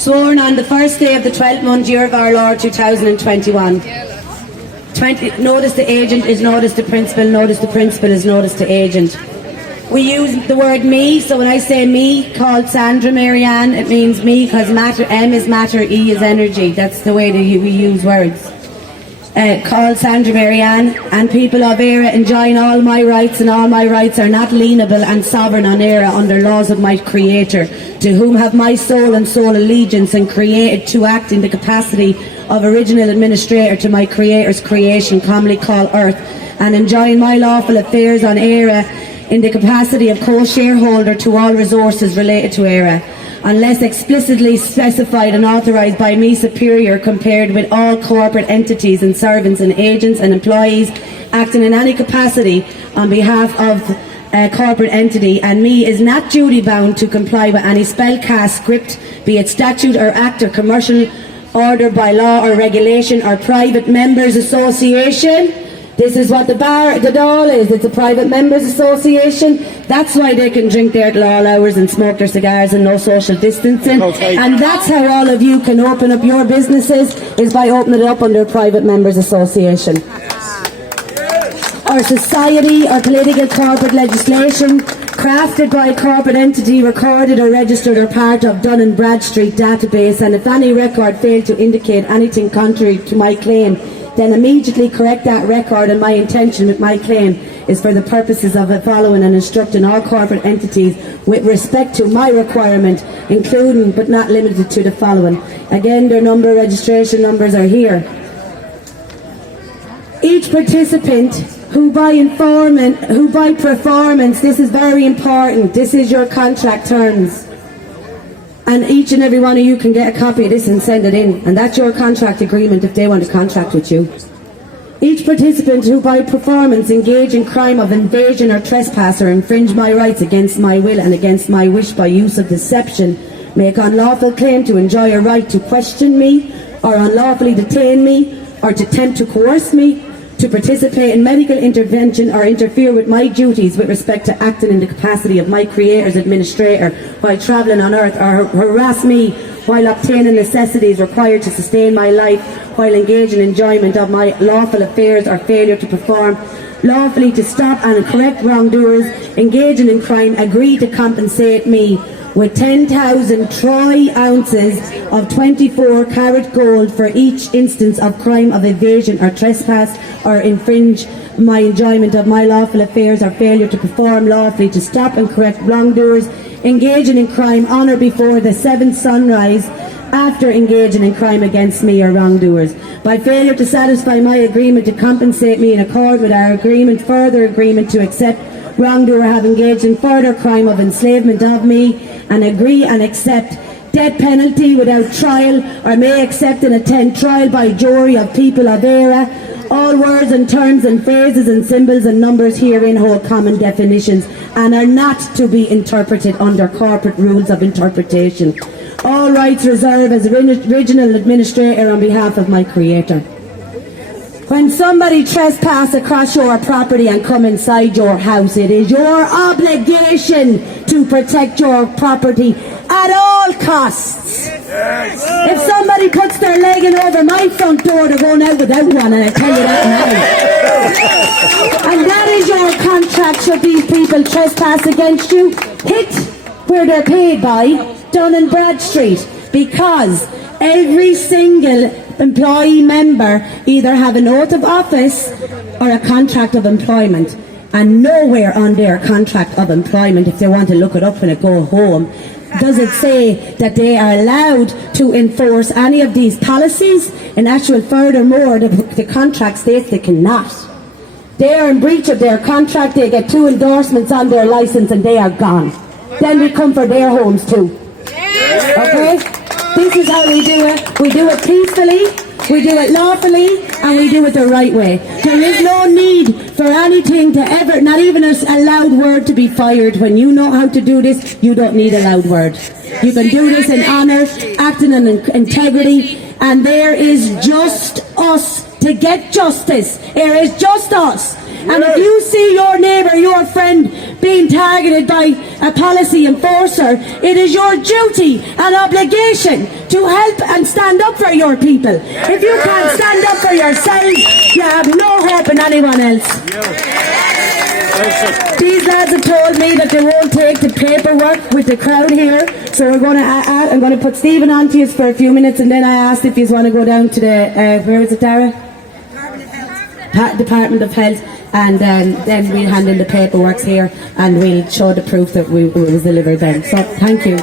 Sworn on the first day of the 12th month, year of our Lord 2021. Notice the agent is notice the principal, notice the principal is notice the agent. We use the word me, so when I say me, called Sandra Marianne, it means me because matter, M is matter, E is energy. That's the way that we use words. Called Sandra Marianne, and people of Éire enjoying all my rights, and all my rights are not lienable and sovereign on Éire under laws of my Creator, to whom have my soul and soul allegiance, and created to act in the capacity of original administrator to my Creator's creation, commonly called Earth, and enjoying my lawful affairs on Éire in the capacity of co-shareholder to all resources related to Éire, unless explicitly specified and authorised by me superior, compared with all corporate entities and servants and agents and employees acting in any capacity on behalf of a corporate entity, and me is not duty bound to comply with any spellcast script, be it statute or act or commercial order by law or regulation or private members association. This is what the Dáil is. It's a private members association. That's why they can drink there at all hours and smoke their cigars and no social distancing. Okay. And that's how all of you can open up your businesses, is by opening it up under a private members association. Yes. Our society, our political corporate legislation, crafted by a corporate entity, recorded or registered or part of Dun & Bradstreet database, and if any record failed to indicate anything contrary to my claim, then immediately correct that record, and my intention with my claim is for the purposes of following and instructing all corporate entities with respect to my requirement, including but not limited to the following. Again, their number, registration numbers are here. Each participant who by performance, this is very important, this is your contract terms. And each and every one of you can get a copy of this and send it in. And that's your contract agreement if they want to contract with you. Each participant who by performance engage in crime of invasion or trespass or infringe my rights against my will and against my wish by use of deception, make unlawful claim to enjoy a right to question me, or unlawfully detain me, or to attempt to coerce me, to participate in medical intervention or interfere with my duties with respect to acting in the capacity of my Creator's administrator while travelling on earth, or harass me while obtaining necessities required to sustain my life, while engaging in enjoyment of my lawful affairs, or failure to perform lawfully to stop and correct wrongdoers, engaging in crime, agree to compensate me with 10,000 troy ounces of 24-carat gold for each instance of crime of evasion or trespass, or infringe my enjoyment of my lawful affairs, or failure to perform lawfully to stop and correct wrongdoers, engaging in crime on or before the seventh sunrise, after engaging in crime against me or wrongdoers, by failure to satisfy my agreement to compensate me in accord with our agreement, further agreement to accept wrongdoer have engaged in further crime of enslavement of me, and agree and accept death penalty without trial, or may accept and attend trial by jury of people of Éire. All words and terms and phrases and symbols and numbers herein hold common definitions and are not to be interpreted under corporate rules of interpretation. All rights reserved as original administrator on behalf of my Creator. When somebody trespass across your property and come inside your house, it is your obligation to protect your property at all costs. Yes. If somebody puts their leg in over my front door, they're going out without one, and I tell you that now. And that is your contract should these people trespass against you. Hit where they're paid by, Dun & Bradstreet, because every single employee member either have an oath of office or a contract of employment, and nowhere on their contract of employment, if they want to look it up when they go home, does it say that they are allowed to enforce any of these policies. In actual, furthermore, the contract states they cannot. They are in breach of their contract, they get 2 endorsements on their licence and they are gone. Then we come for their homes too. Okay? This is how we do it. We do it peacefully, we do it lawfully, and we do it the right way. There is no need for anything to ever, not even a loud word to be fired. When you know how to do this, you don't need a loud word. You can do this in honour, acting in integrity, and there is just us to get justice. There is just us. And if you see your neighbour, your friend, being targeted by a policy enforcer, it is your duty and obligation to help and stand up for your people. If you can't stand up for yourselves, you have no hope in anyone else. These lads have told me that they won't take the paperwork with the crowd here, so I'm going to put Stephen on to you for a few minutes, and then I asked if you want to go down to the where is it, Dara? Department of Health, and then we'll hand in the paperwork here, and we'll show the proof that it was delivered then. So thank you.